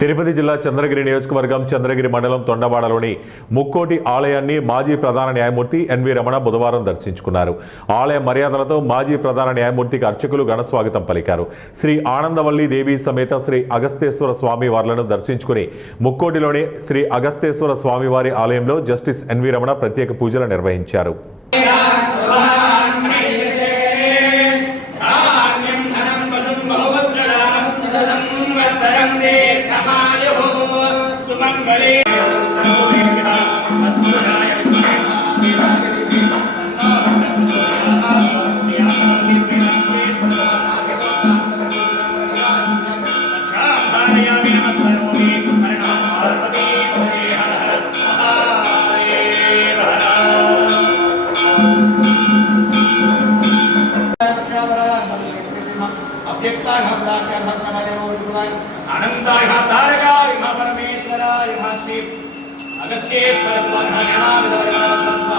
తిరుపతి జిల్లా చంద్రగిరి నియోజకవర్గం చంద్రగిరి మండలం తొండవాడలోని ముక్కోటి ఆలయాన్ని మాజీ ప్రధాన న్యాయమూర్తి ఎన్వి రమణ బుధవారం దర్శించుకున్నారు. ఆలయ మర్యాదలతో మాజీ ప్రధాన న్యాయమూర్తికి అర్చకులు ఘనస్వాగతం పలికారు. శ్రీ ఆనందవల్లి దేవి సమేత శ్రీ అగస్తేశ్వర స్వామి వార్లను దర్శించుకుని ముక్కోటిలోని శ్రీ అగస్తేశ్వర స్వామివారి ఆలయంలో జస్టిస్ ఎన్వి రమణ ప్రత్యేక పూజలు నిర్వహించారు. आनंदाय तारकाय परमेश्वराय श्री अगस्त्येश्वर स्वामी